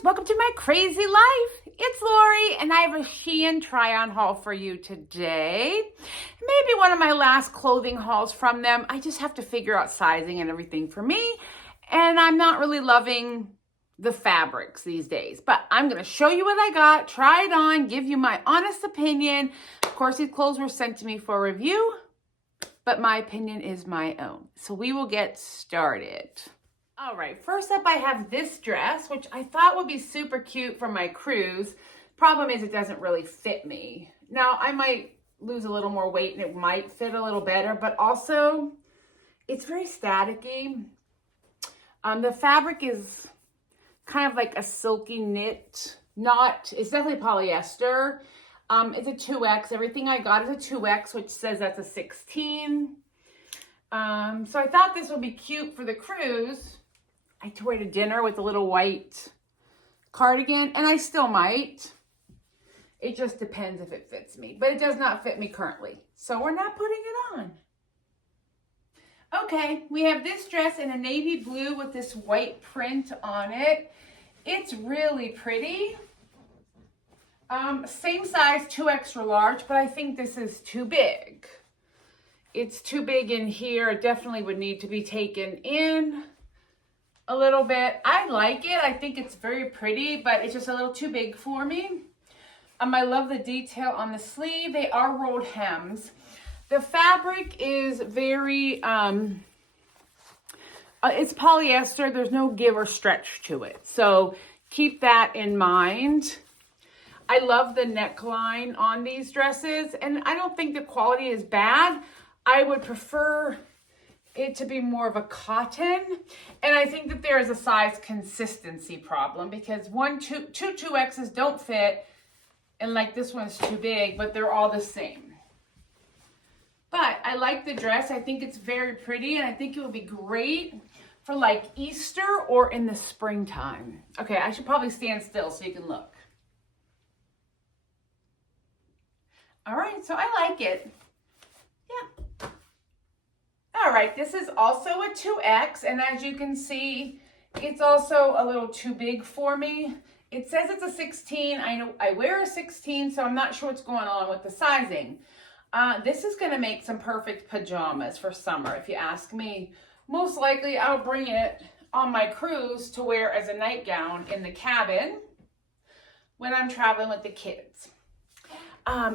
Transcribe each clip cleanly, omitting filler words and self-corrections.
guys, welcome to my crazy life. It's Lori and I have a SHEIN try-on haul for you today. Maybe one of my last clothing hauls from them. I just have to figure out sizing and everything for me. And I'm not really loving the fabrics these days, but I'm going to show you what I got, try it on, give you my honest opinion. Of course, these clothes were sent to me for review, but my opinion is my own. So we will get started. All right, first up I have this dress, which I thought would be super cute for my cruise. Problem is it doesn't really fit me. Now I might lose a little more weight and it might fit a little better, but also it's very staticky. The fabric is kind of like a silky knit, it's definitely polyester. It's a 2X, everything I got is a 2X, which says that's a 16. So I thought this would be cute for the cruise. I had to wear to dinner with a little white cardigan, and I still might. It just depends if it fits me, but it does not fit me currently. So we're not putting it on. Okay, we have this dress in a navy blue with this white print on it. It's really pretty. Same size, 2 extra large, but I think this is too big. It's too big in here. It definitely would need to be taken in a little bit. I like it. I think it's very pretty, but it's just a little too big for me. I love the detail on the sleeve. They are rolled hems. The fabric is very, it's polyester. There's no give or stretch to it. So keep that in mind. I love the neckline on these dresses, and I don't think the quality is bad. I would prefer it to be more of a cotton, and I think that there is a size consistency problem because two 2Xs don't fit, and like this one's too big, but they're all the same. But I like the dress. I think it's very pretty, and I think it would be great for like Easter or in the springtime. Okay, I should probably stand still so you can look. All right, so I like it. Yeah. All right, this is also a 2X, and as you can see, it's also a little too big for me. It says it's a 16. I know I wear a 16, so I'm not sure what's going on with the sizing. This is going to make some perfect pajamas for summer, if you ask me. Most likely, I'll bring it on my cruise to wear as a nightgown in the cabin when I'm traveling with the kids.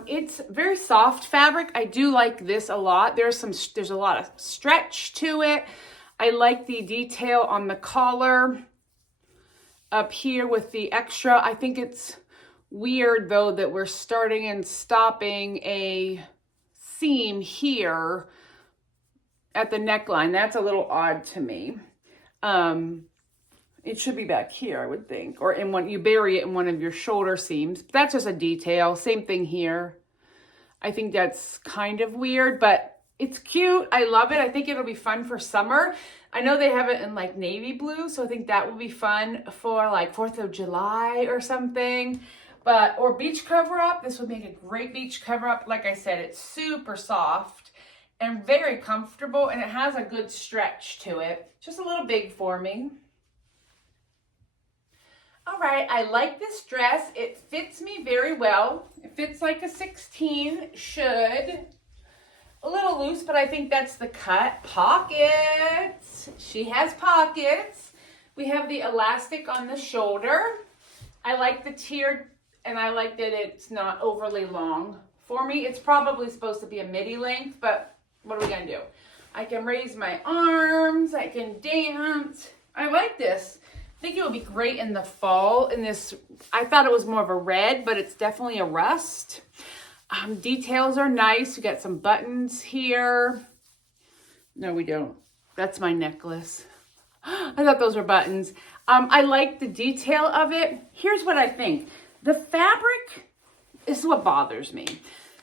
It's very soft fabric. I do like this a lot. There's a lot of stretch to it. I like the detail on the collar up here with the extra. I think it's weird though that we're starting and stopping a seam here at the neckline. That's a little odd to me. It should be back here, I would think, or in one, you bury it in one of your shoulder seams. That's just a detail. Same thing here. I think that's kind of weird, but it's cute. I love it. I think it'll be fun for summer. I know they have it in like navy blue, so I think that will be fun for like 4th of July or something. Or beach cover up. This would make a great beach cover up. Like I said, it's super soft and very comfortable, and it has a good stretch to it. Just a little big for me. All right, I like this dress. It fits me very well. It fits like a 16 should. A little loose, but I think that's the cut. Pockets. She has pockets. We have the elastic on the shoulder. I like the tiered, and I like that it's not overly long. For me, it's probably supposed to be a midi length, but what are we gonna do? I can raise my arms. I can dance. I like this. I think it would be great in the fall in this. I thought it was more of a red, but it's definitely a rust. Details are nice. We got some buttons here. No, we don't. That's my necklace. I thought those were buttons. I like the detail of it. Here's what I think. The fabric, this is what bothers me.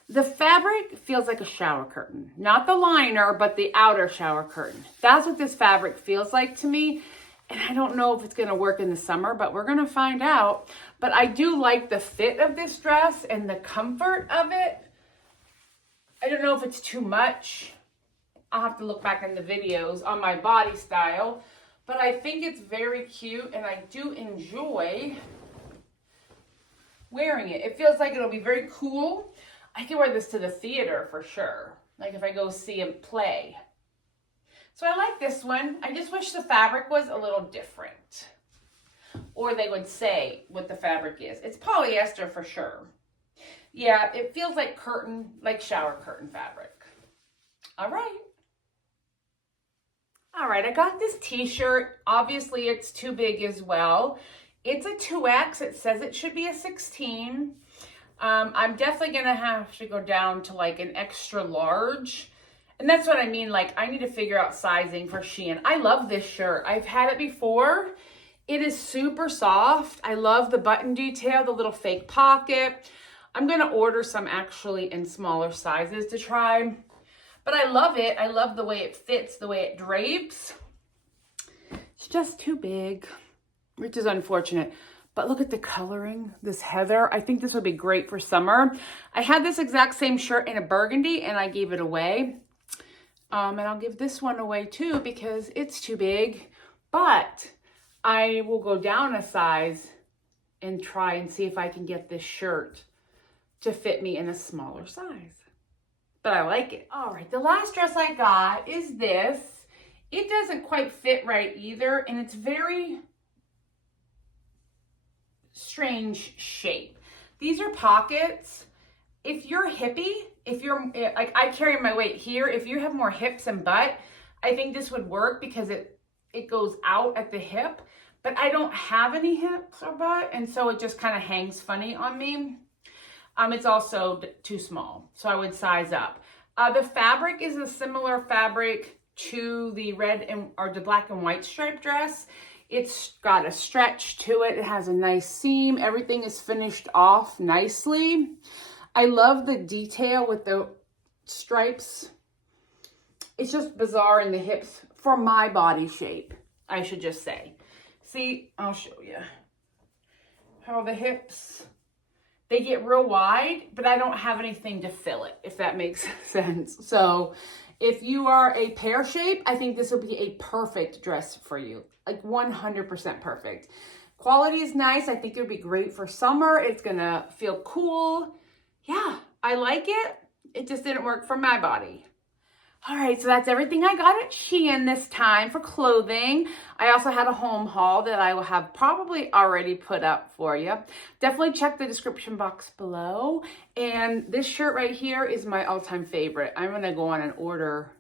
The fabric feels like a shower curtain. Not the liner, but the outer shower curtain. That's what this fabric feels like to me. And I don't know if it's going to work in the summer, but we're going to find out. But I do like the fit of this dress and the comfort of it. I don't know if it's too much. I'll have to look back in the videos on my body style. but I think it's very cute and I do enjoy wearing it. It feels like it'll be very cool. I can wear this to the theater for sure. Like if I go see a play. So I like this one. I just wish the fabric was a little different. Or they would say what the fabric is. It's polyester for sure. Yeah, it feels like curtain, like shower curtain fabric. All right. All right, I got this t-shirt. Obviously, it's too big as well. It's a 2X. It says it should be a 16. I'm definitely going to have to go down to like an extra large. And that's what I mean. Like, I need to figure out sizing for SHEIN. I love this shirt. I've had it before. It is super soft. I love the button detail, the little fake pocket. I'm going to order some actually in smaller sizes to try. But I love it. I love the way it fits, the way it drapes. It's just too big, which is unfortunate. But look at the coloring, this heather. I think this would be great for summer. I had this exact same shirt in a burgundy and I gave it away. And I'll give this one away too because it's too big. But I will go down a size and try and see if I can get this shirt to fit me in a smaller size. But I like it. All right, the last dress I got is this. It doesn't quite fit right either, and it's very strange shape. These are pockets. If you're hippie, if you're like I carry my weight here, if you have more hips and butt, I think this would work because it goes out at the hip, but I don't have any hips or butt, and so it just kind of hangs funny on me. It's also too small, so I would size up. The fabric is a similar fabric to the red or the black and white striped dress. It's got a stretch to it. It has a nice seam. Everything is finished off nicely. I love the detail with the stripes. It's just bizarre in the hips for my body shape, I should just say. See, I'll show you how the hips, they get real wide, but I don't have anything to fill it, if that makes sense. So if you are a pear shape, I think this will be a perfect dress for you. Like 100% perfect. Quality is nice. I think it would be great for summer. It's gonna feel cool. Yeah, I like it. It just didn't work for my body. All right, so that's everything I got at SHEIN this time for clothing. I also had a home haul that I will have probably already put up for you. Definitely check the description box below. And this shirt right here is my all-time favorite. I'm gonna go on and order,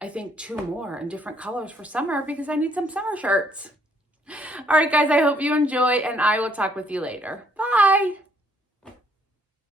I think, 2 more in different colors for summer because I need some summer shirts. All right, guys, I hope you enjoy and I will talk with you later. Bye.